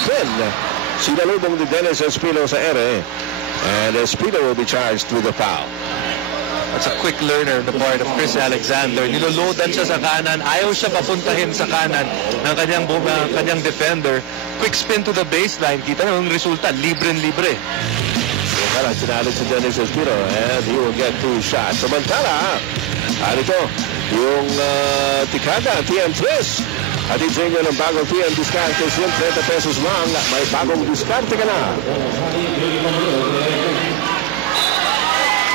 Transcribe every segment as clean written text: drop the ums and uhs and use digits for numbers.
spin. Sinalubong ni Dennis Espino sa ere. And Espino will be charged with a foul. That's a quick learner on the part of Chris Alexander. Niloloadan siya sa kanan. Ayaw siya papuntahin sa kanan ng kanyang defender. Quick spin to the baseline. Kita na yung resulta. Libre-libre. Samantala, sinalid si Dennis Espino and he will get 2 shots. Samantala, ito, yung Tikada, TM Twist. Hatid sa inyo ng bagong TM Discarte. 30 pesos lang. May bagong diskarte ka na.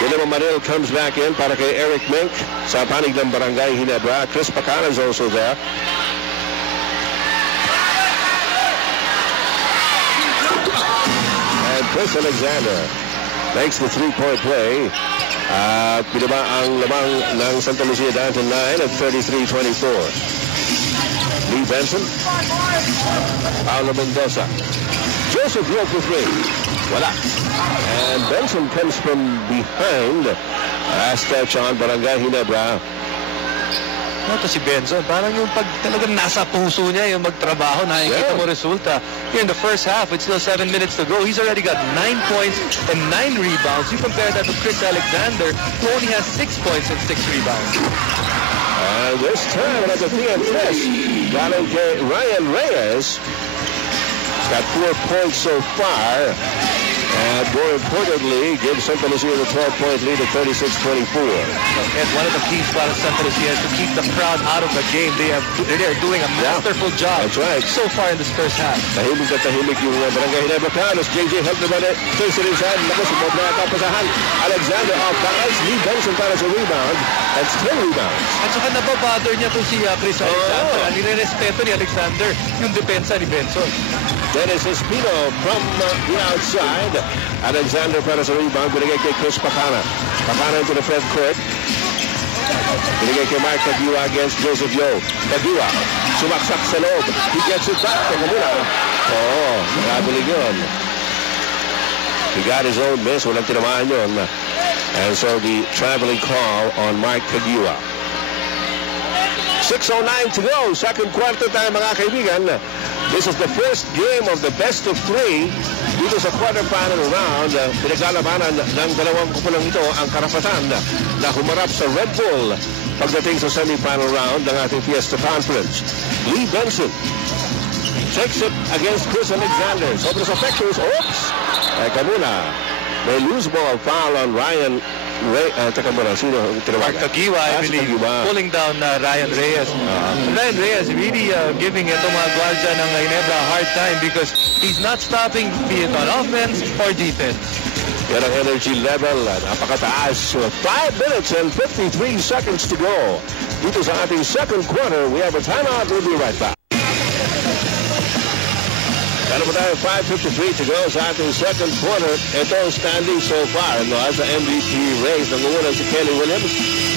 William Amaril comes back in para kay Eric Mink sa panig ng Barangay Ginebra. Chris Pacana is also there. And Chris Alexander makes the 3-point play. At pinaba ang lamang ng Santa Lucia down to 9 at 33-24. Lee Benson. Paolo Mendoza. Joseph York for 3. Wala. And Benson comes from behind. Last touch on Barangay Ginebra. Ito si Benson, parang yung pag talagang nasa puso niya yung magtrabaho, nakikita mo resulta. Here in the first half, it's still 7 minutes to go. He's already got 9 points and 9 rebounds. You compare that to Chris Alexander, who only has 6 points and 6 rebounds. And this time at the TM Twist, galing kay Ryan Reyes. He's got 4 points so far. And more importantly, gives Santa Lucia the 12-point lead at 36-24. And one of the keys for Santa Lucia is to keep the crowd out of the game. They are doing a masterful job. That's right. So far in this first half. Tahimik na tahimik yung Barangay Ginebra Canos. JJ help naman eh. Jason inside. Naku, sumot na ata pasahan. Alexander off balance. Lee Benson para sa rebound. That's 10 rebounds. At saka nababother niya to si Chris Alexander. Nirerespeto ni Alexander yung depensa ni Benson. Dennis Espino from the outside. Alexander para sa rebound. Binigay kay Chris Pacana. Pacana into the front court. Binigay kay Mark Caguia against Joseph Yo. Caguia, sumaksak sa loob. He gets it back. Teka muna. Oo, nakabilig yun. He got his own miss. Walang tinamaan yun. And so the traveling call on Mark Caguia. 6:09 to go. Second quarter tayo mga kaibigan. This is the first game of the best of 3 dito sa quarterfinal round. Pinaglalabanan ng dalawang kupulang ito ang karapatan na humarap sa Red Bull pagdating sa semifinal round ng ating Fiesta Conference. Lee Benson takes it against Chris Alexander. Sobra sa Pectors. Oops! Teka muna. May loose ball foul on Ryan teka muna, sino tinawagan? Mark Caguia, I believe, pulling down Ryan Reyes. Ryan Reyes really giving itong mga Guardia ng Ginebra a hard time because he's not stopping, be it on offense or defense. Yan ang energy level, napakataas. 5 minutes and 53 seconds to go. Dito sa ating second quarter, we have a timeout. We'll be right back. Ano ba tayo? 5:53 to go sa ating second quarter. Ito ang standing so far. No, as the MVP race, nangungunan si Kelly Williams.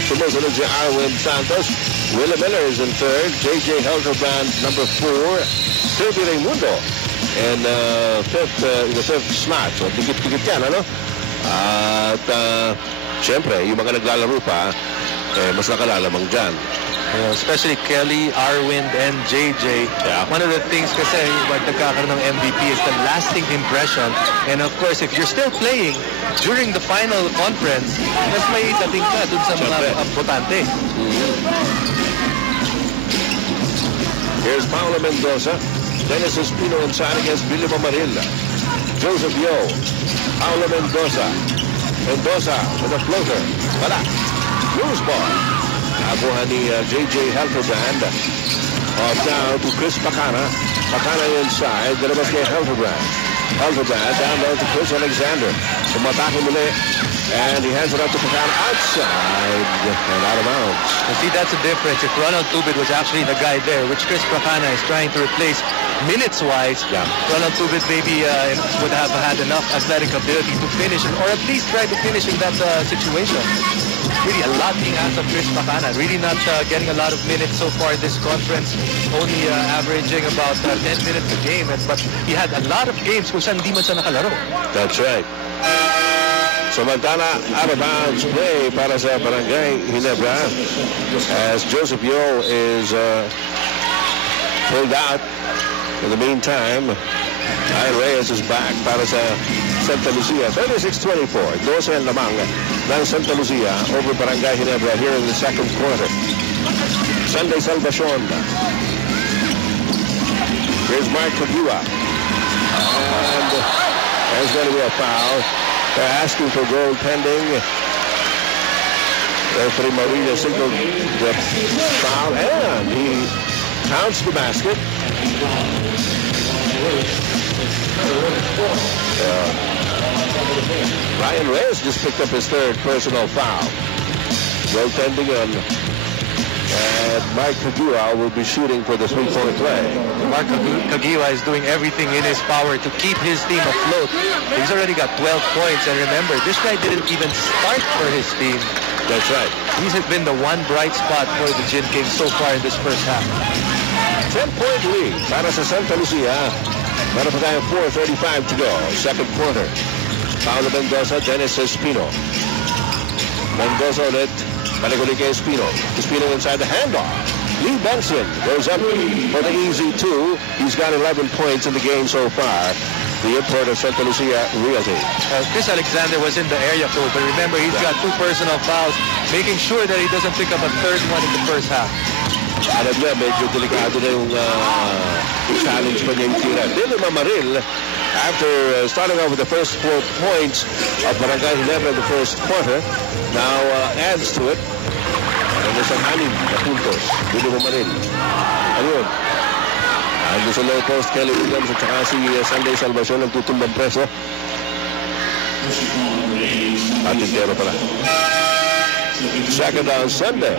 Sumusunod si Arwin Santos. Willa Miller is in third. J.J. Helterbrand, number 4. Silvio Raimundo. And in the fifth slot. So, dikit-dikit yan, ano? At, siyempre, yung mga naglalaro pa, mas nakalalamang dyan. Especially Kelly, Arwind, and JJ. Yeah. One of the things kasi pag nagkakaroon ng MVP is the lasting impression. And of course, if you're still playing during the final conference, mas may dating ka dun sa mga botante. Here's Paolo Mendoza. Dennis Espino inside against William Amaril. Joseph Yo. Paolo Mendoza. Mendoza with a floater. Wala. Loose ball. Nabuhan ni J.J. Helterbrand. Off down to Chris Pacana. Pacana inside. Dalabas kay Helterbrand. Helterbrand down low to Chris Alexander. Sumatake muli. And he hands it up to Pacana outside. And out of bounds. You see, that's the difference. If Ronald Tubid was actually the guy there, which Chris Pacana is trying to replace minutes-wise, Ronald Tubid maybe would have had enough athletic ability to finish, or at least try to finish in that situation. Really a lot being asked of Chris Pacana. Really not getting a lot of minutes so far in this conference. Only averaging about 10 minutes a game. But he had a lot of games kung saan hindi man siya nakalaro. That's right. Samantala, out of bounds play para sa Barangay Ginebra as Joseph Yo is pulled out. In the meantime, Ryan Reyes is back para sa Santa Lucia. 36-24. 12 ang lamang ng Santa Lucia over Barangay Ginebra here in the second quarter. Sunday Salvacion. Here's Mark Caguia. And there's going to be a foul. They're asking for goaltending. Referee Marina signaled the foul, and he counts the basket. Ryan Reyes just picked up his third personal foul. Goaltending on. And Mark Caguia will be shooting for the three-point play. Mark Caguia is doing everything in his power to keep his team afloat. He's already got 12 points, and remember, this guy didn't even start for his team. That's right. He's been the one bright spot for the Gin Kings so far in this first half. 10-point lead para sa Santa Lucia. Meron pa tayong 4:35 to go. Second quarter. Paulo Mendoza, Dennis Espino. Mendoza ulit. Balik ulit kay Espino. Espino inside the handoff. Lee Benson goes up for the easy two. He's got 11 points in the game so far. The import of Santa Lucia Realty. Chris Alexander was in the area code, but remember, he's got 2 personal fouls, making sure that he doesn't pick up a third one in the first half. Alam niya, medyo delikado na yung challenge pa niya yung tira. Billy Mamaril, after starting off with the first 4 points of Barangay Ginebra in the first quarter, now adds to it. And there's an 6 na puntos. Billy Mamaril. Ayun. Ando sa low post, Kelly Williams at saka si Sunday Salvacion ang tutumbang preso. Patintero pala. Second down Sunday.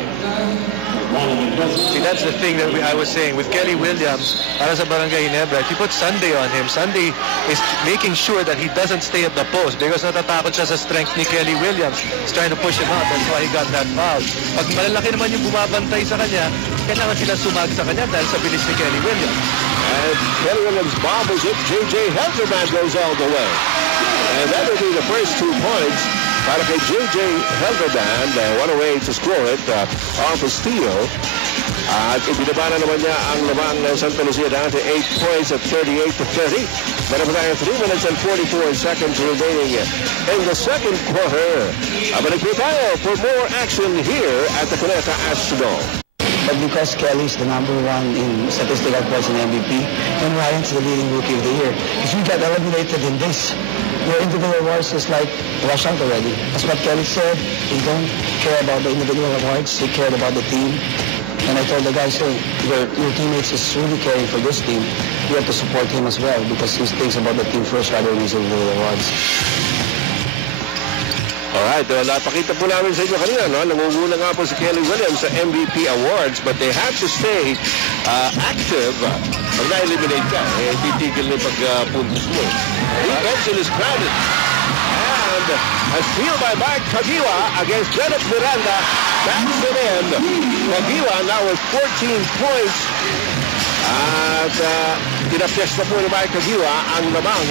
See, that's the thing that I was saying with Kelly Williams para sa Barangay Ginebra. If you put Sunday on him, Sunday is making sure that he doesn't stay at the post because natatakot siya sa strength ni Kelly Williams. He's trying to push him out. That's why he got that foul. Pag malalaki naman yung bumabantay sa kanya, kailangan sila sumag sa kanya dahil sa bilis ni Kelly Williams. And Kelly Williams bobbles it. J.J. Helderman goes all the way. And that will be the first 2 points para kay J.J. Helderman. One away to score it off a steal. At ibinaba na naman niya ang lamang ng Santa Lucia down to 8 points at 38-30. Meron pa tayo 3 minutes and 44 seconds remaining in the second quarter. Abalik po tayo for more action here at the Cuneta Astrodome. But because Kelly's the #1 in statistical points in MVP, and Ryan's the leading rookie of the year, if you get eliminated in this, your individual awards is like washed out already. That's what Kelly said. They don't care about the individual awards. They cared about the team. And I told the guys, hey, your teammates is really caring for this team. You have to support him as well because he thinks about the team first rather than his individual awards. Alright, napakita po namin sa inyo kanina, no? Nangunguna nga po si Kelly Williams sa MVP Awards, but they have to stay active. Pag na-eliminate ka, titigil na yung pagpuntos mo. Lee Benson is crowded. And a steal by Mark Caguia against Dennis Miranda. Backs it in. Caguia now with 14 points. At tinapyes na po ni Mark Caguia ang lamang